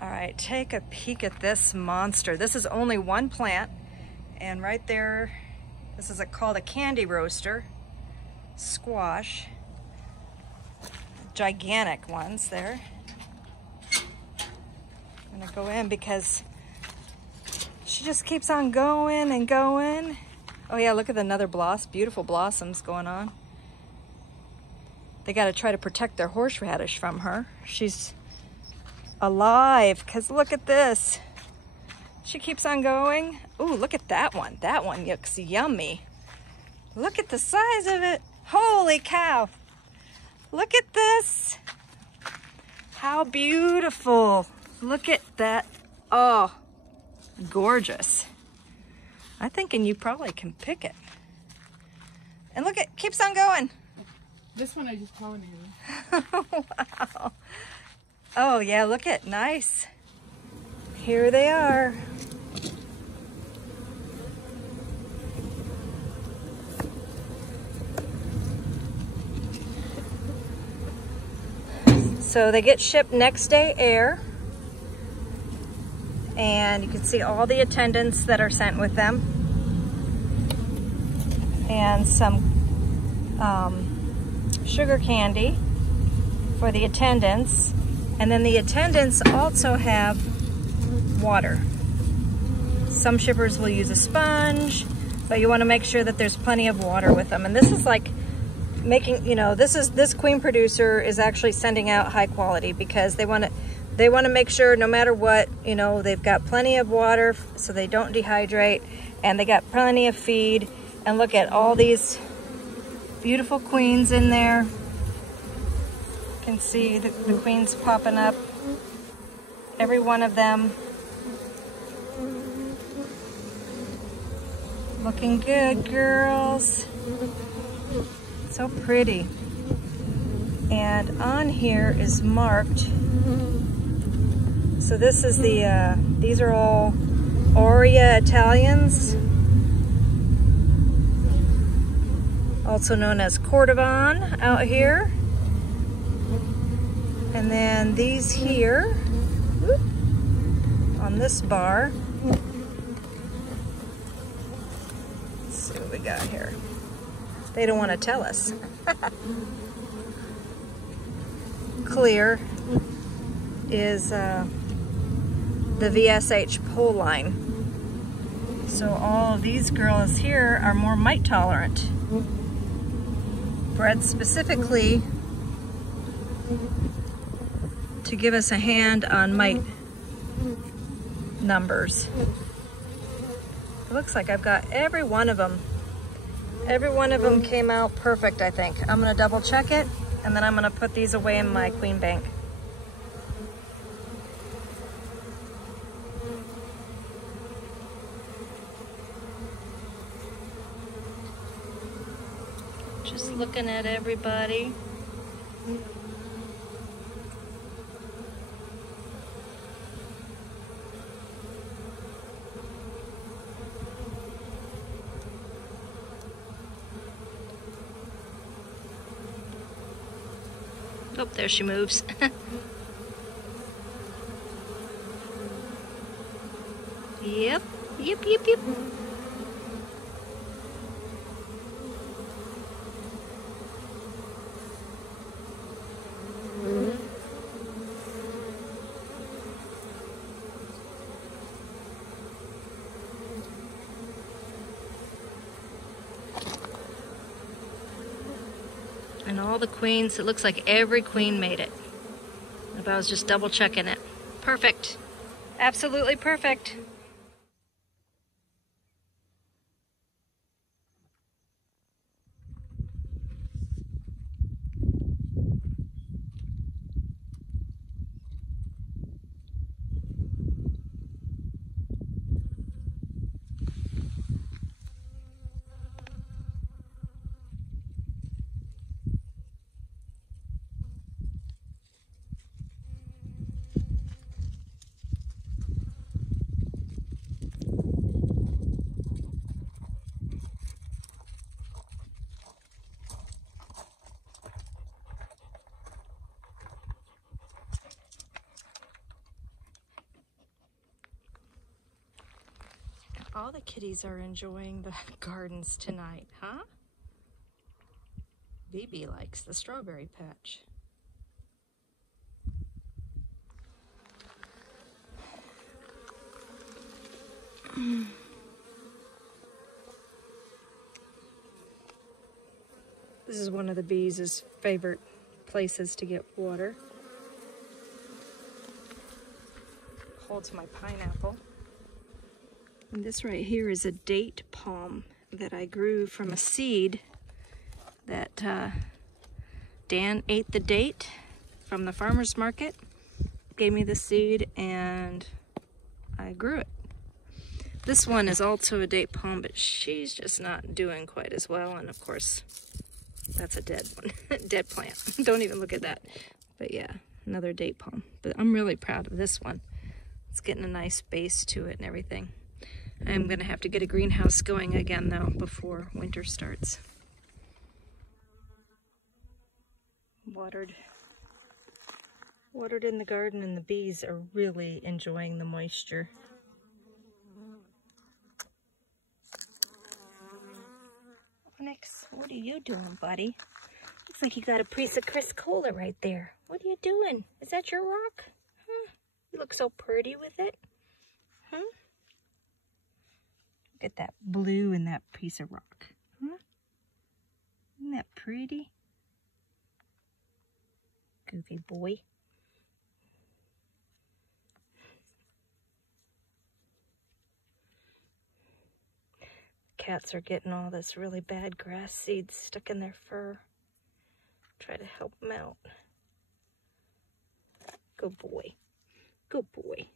All right, take a peek at this monster. This is only one plant, and right there, this is called a candy roaster squash. Gigantic ones there. I'm gonna go in because she just keeps on going and going. Oh yeah, look at another blossom, beautiful blossoms going on. They gotta try to protect their horseradish from her. She's alive, because look at this. She keeps on going. Ooh, look at that one. That one looks yummy. Look at the size of it. Holy cow. Look at this. How beautiful. Look at that. Oh, gorgeous. I'm thinking you probably can pick it. And look, it keeps on going. This one I just pollinated. Wow. Oh yeah, look at, nice. Here they are. So they get shipped next day air. And you can see all the attendants that are sent with them. And some sugar candy for the attendants. And then the attendants also have water. Some shippers will use a sponge, but you want to make sure that there's plenty of water with them. And this is like making, you know, this queen producer is actually sending out high quality because they want to make sure no matter what, you know, they've got plenty of water so they don't dehydrate, and they got plenty of feed. And look at all these beautiful queens in there. You can see the queens popping up, every one of them. Looking good, girls. So pretty. And on here is marked. So this is the, these are all Aurea Italians, also known as Cordovan out here. And then these here, on this bar, let's see what we got here. They don't want to tell us. Clear is the VSH pole line. So all of these girls here are more mite tolerant. Bred specifically to give us a hand on mite numbers. It looks like I've got every one of them. Every one of them came out perfect, I think. I'm gonna double check it, and then I'm gonna put these away in my queen bank. Just looking at everybody. Oh, there she moves. Yep, yep, yep, yep. And all the queens, it looks like every queen made it. If I was just double checking it. Perfect. Absolutely perfect. All the kitties are enjoying the gardens tonight, huh? BB likes the strawberry patch. This is one of the bees' favorite places to get water. Holds my pineapple. And this right here is a date palm that I grew from a seed that Dan ate the date from the farmer's market, gave me the seed, and I grew it. This one is also a date palm, but she's just not doing quite as well. And of course, that's a dead one, dead plant. Don't even look at that. But yeah, another date palm. But I'm really proud of this one. It's getting a nice base to it and everything. I'm gonna have to get a greenhouse going again though before winter starts. Watered in the garden, and the bees are really enjoying the moisture. Onyx, what are you doing, buddy? Looks like you got a piece of Chris Cola right there. What are you doing? Is that your rock? Huh? You look so pretty with it. Huh? Look at that blue in that piece of rock. Huh? Isn't that pretty? Goofy boy. Cats are getting all this really bad grass seeds stuck in their fur. Try to help them out. Good boy. Good boy.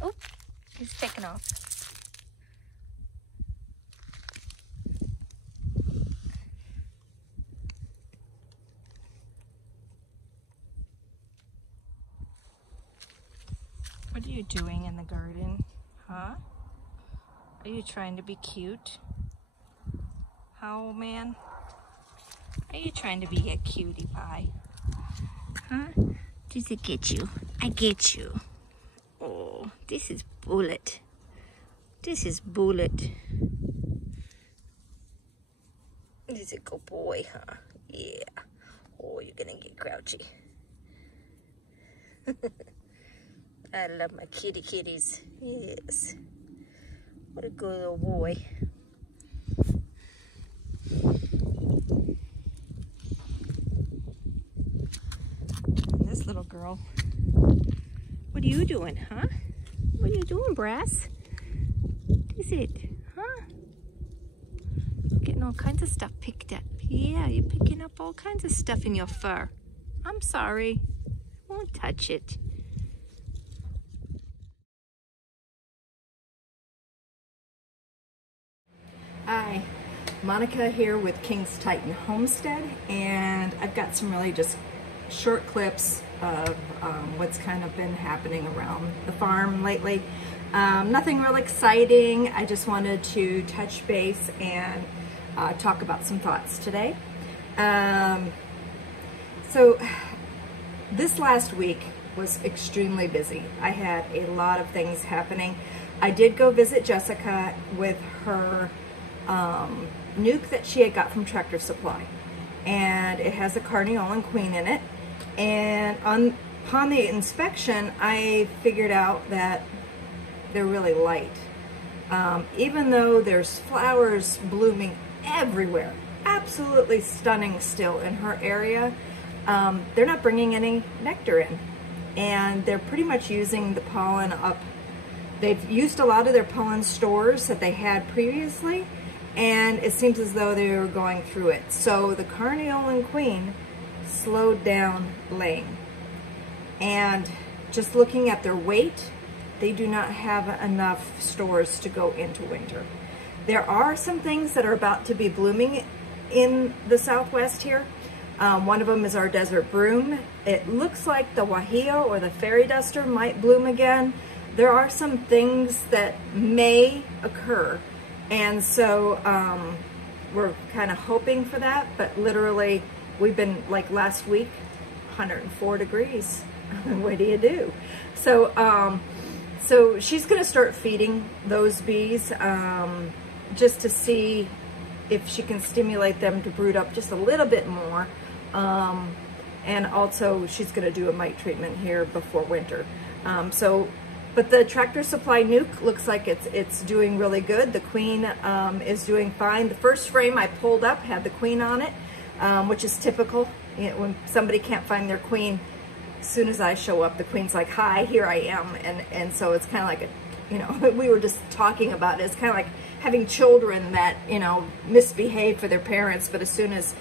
Oh, he's taking off. What are you doing in the garden, huh? Are you trying to be cute? How, old man? Are you trying to be a cutie pie? Huh? Does it get you? I get you. Oh, this is Bullet. This is Bullet. He's a good boy, huh? Yeah. Oh, you're gonna get grouchy. I love my kitties. Yes. What a good little boy. And this little girl. What are you doing, huh? What are you doing, Brass? What is it, huh? Getting all kinds of stuff picked up. Yeah, you're picking up all kinds of stuff in your fur. I'm sorry. I won't touch it. Hi, Monica here with King's Titan Homestead, and I've got some really just short clips of what's kind of been happening around the farm lately. Nothing real exciting. I just wanted to touch base and talk about some thoughts today. So this last week was extremely busy. I had a lot of things happening. I did go visit Jessica with her nuke that she had got from Tractor Supply, and it has a Carniolan queen in it. And upon the inspection, I figured out that they're really light. Even though there's flowers blooming everywhere, absolutely stunning still in her area, they're not bringing any nectar in, and they're pretty much using the pollen up. They've used a lot of their pollen stores that they had previously, and it seems as though they were going through it. So the Carniolan queen slowed down laying, and just looking at their weight, they do not have enough stores to go into winter. There are some things that are about to be blooming in the Southwest here. One of them is our desert broom. It looks like the wahio or the fairy duster might bloom again. There are some things that may occur, and so we're kind of hoping for that, but literally we've been, like last week, 104 degrees. What do you do? So so she's going to start feeding those bees just to see if she can stimulate them to brood up just a little bit more. And also she's going to do a mite treatment here before winter. But the Tractor Supply nuke looks like it's doing really good. The queen is doing fine. The first frame I pulled up had the queen on it, which is typical. You know, when somebody can't find their queen, as soon as I show up, the queen's like, hi, here I am. And so it's kind of like we were just talking about it. It's kind of like having children that, misbehave for their parents, but as soon as,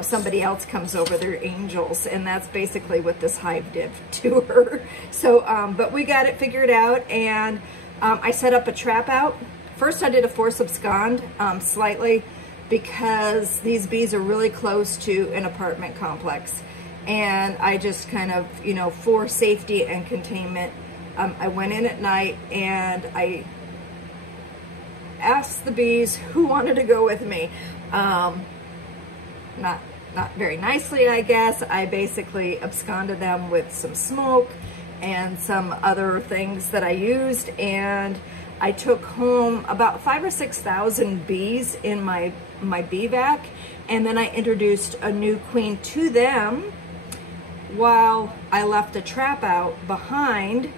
somebody else comes over, they're angels. And that's basically what this hive did to her. So, but we got it figured out, and I set up a trap out. First, I did a force abscond slightly, because these bees are really close to an apartment complex. And I just kind of, for safety and containment, I went in at night and I asked the bees who wanted to go with me. Not very nicely, I guess. I basically absconded them with some smoke and some other things that I used, and I took home about 5,000 or 6,000 bees in my bee vac, and then I introduced a new queen to them while I left a trap out behind,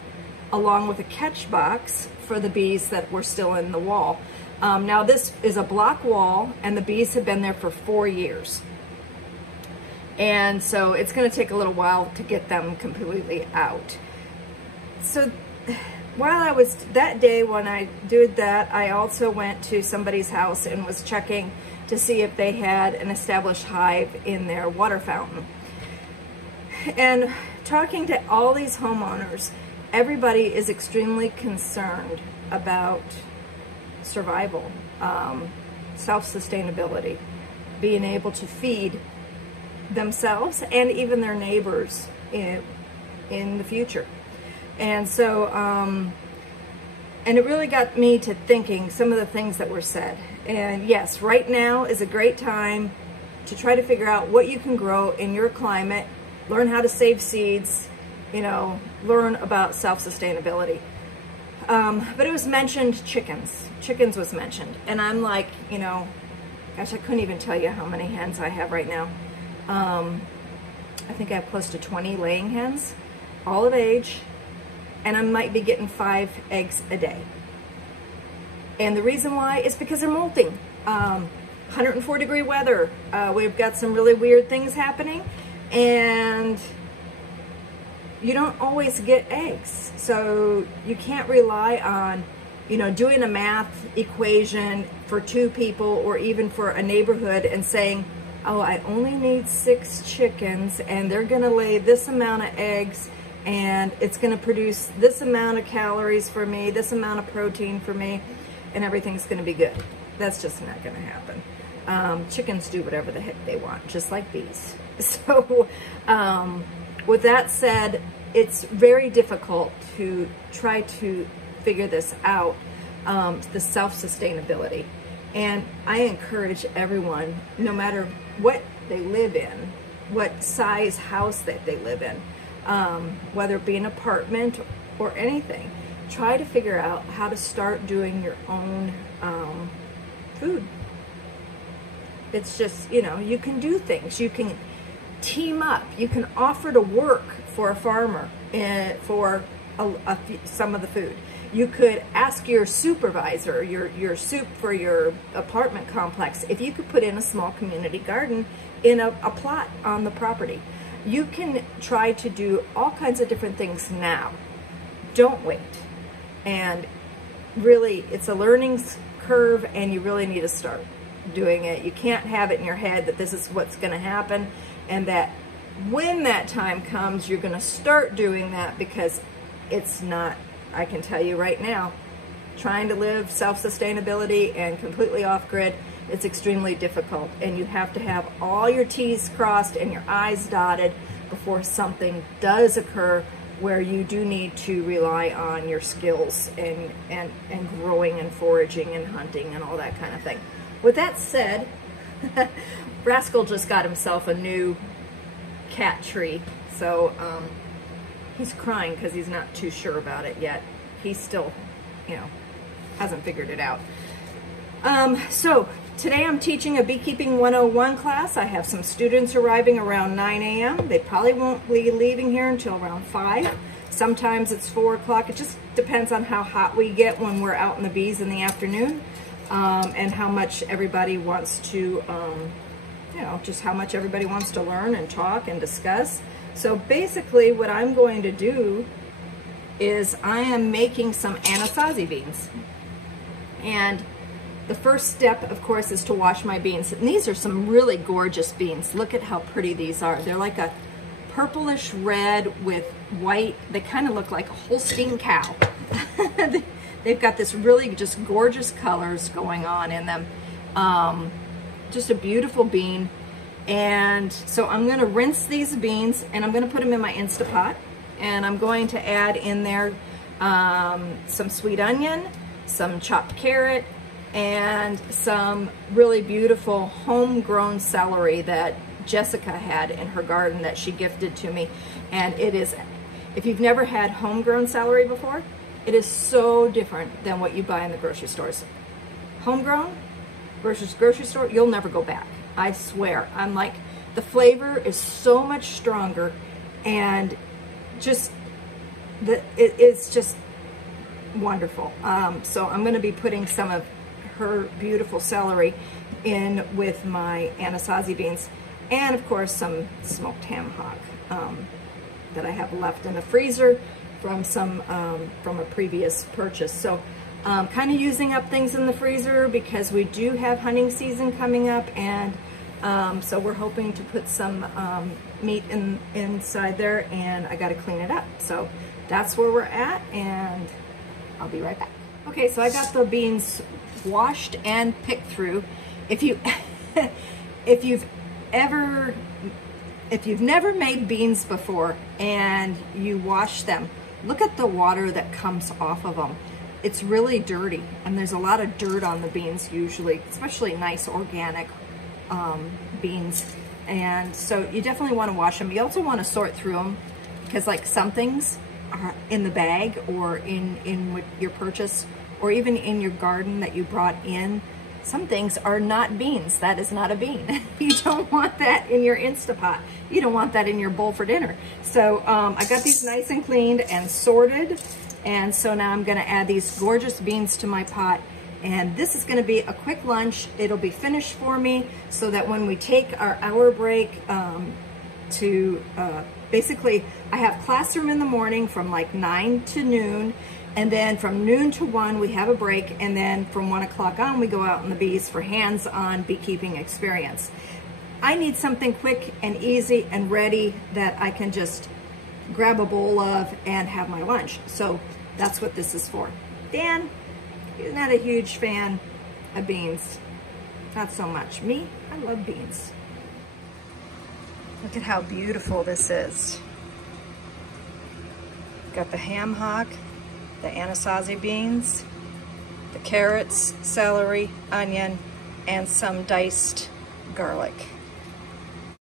along with a catch box for the bees that were still in the wall. Now this is a block wall, and the bees have been there for 4 years. And so it's going to take a little while to get them completely out. So while I was, that day when I did that, I also went to somebody's house and was checking to see if they had an established hive in their water fountain. And talking to all these homeowners, everybody is extremely concerned about survival, self-sustainability, being able to feed themselves and even their neighbors in the future. And so, and it really got me to thinking some of the things that were said. And yes, right now is a great time to try to figure out what you can grow in your climate, learn how to save seeds, learn about self-sustainability. But it was mentioned chickens. Chickens was mentioned. And I'm like, gosh, I couldn't even tell you how many hens I have right now. I think I have close to 20 laying hens, all of age, and I might be getting 5 eggs a day. And the reason why is because they're molting. 104 degree weather. We've got some really weird things happening, and you don't always get eggs. So you can't rely on, doing a math equation for 2 people or even for a neighborhood and saying, oh, I only need 6 chickens and they're gonna lay this amount of eggs and it's gonna produce this amount of calories for me, this amount of protein for me, and everything's gonna be good. That's just not gonna happen. Chickens do whatever the heck they want, just like bees. So with that said, it's very difficult to try to figure this out, the self-sustainability. And I encourage everyone, no matter what they live in, what size house that they live in, whether it be an apartment or anything. Try to figure out how to start doing your own food. It's just, you know, you can do things. You can team up. You can offer to work for a farmer for some of the food. You could ask your supervisor, your soup for your apartment complex, if you could put in a small community garden in a plot on the property. You can try to do all kinds of different things now. Don't wait. And really, it's a learning curve, and you really need to start doing it. You can't have it in your head that this is what's going to happen, and that when that time comes, you're going to start doing that, because it's not, I can tell you right now, trying to live self-sustainability and completely off-grid, it's extremely difficult, and you have to have all your T's crossed and your I's dotted before something does occur where you do need to rely on your skills and growing and foraging and hunting and all that kind of thing. With that said, Rascal just got himself a new cat tree, so he's crying because he's not too sure about it yet. He still, you know, hasn't figured it out. So today I'm teaching a Beekeeping 101 class. I have some students arriving around 9 a.m. They probably won't be leaving here until around 5. Sometimes it's 4 o'clock. It just depends on how hot we get when we're out in the bees in the afternoon, and how much everybody wants to, you know, just how much everybody wants to learn and talk and discuss. So basically what I'm going to do is I am making some Anasazi beans. And the first step, of course, is to wash my beans. And these are some really gorgeous beans. Look at how pretty these are. They're like a purplish red with white. They kind of look like a Holstein cow. They've got this really just gorgeous colors going on in them. Just a beautiful bean. And so I'm going to rinse these beans, and I'm going to put them in my Instapot. And I'm going to add in there some sweet onion, some chopped carrot, and some really beautiful homegrown celery that Jessica had in her garden that she gifted to me. And it is, if you've never had homegrown celery before, it is so different than what you buy in the grocery stores. Homegrown versus grocery store, you'll never go back. I swear. I'm like, the flavor is so much stronger, and just it's just wonderful. So I'm going to be putting some of her beautiful celery in with my Anasazi beans, and of course some smoked ham hock that I have left in the freezer from some from a previous purchase. So kind of using up things in the freezer because we do have hunting season coming up, and so we're hoping to put some meat inside there, and I got to clean it up. So that's where we're at, and I'll be right back. Okay, so I got the beans washed and picked through. If you've never made beans before and you wash them, look at the water that comes off of them. It's really dirty, and there's a lot of dirt on the beans usually, especially nice organic beans. And so you definitely want to wash them. You also want to sort through them, because like some things are in the bag or in your purchase, or even in your garden that you brought in, some things are not beans. That is not a bean. You don't want that in your Instapot. You don't want that in your bowl for dinner. So I got these nice and cleaned and sorted. And so now I'm gonna add these gorgeous beans to my pot. And this is gonna be a quick lunch. It'll be finished for me so that when we take our hour break basically I have classroom in the morning from like 9 to noon. And then from noon to 1, we have a break. And then from 1 o'clock on, we go out in the bees for hands-on beekeeping experience. I need something quick and easy and ready that I can just grab a bowl of and have my lunch. So that's what this is for. Dan, he's not a huge fan of beans. Not so much. Me, I love beans. Look at how beautiful this is. Got the ham hock, the Anasazi beans, the carrots, celery, onion, and some diced garlic.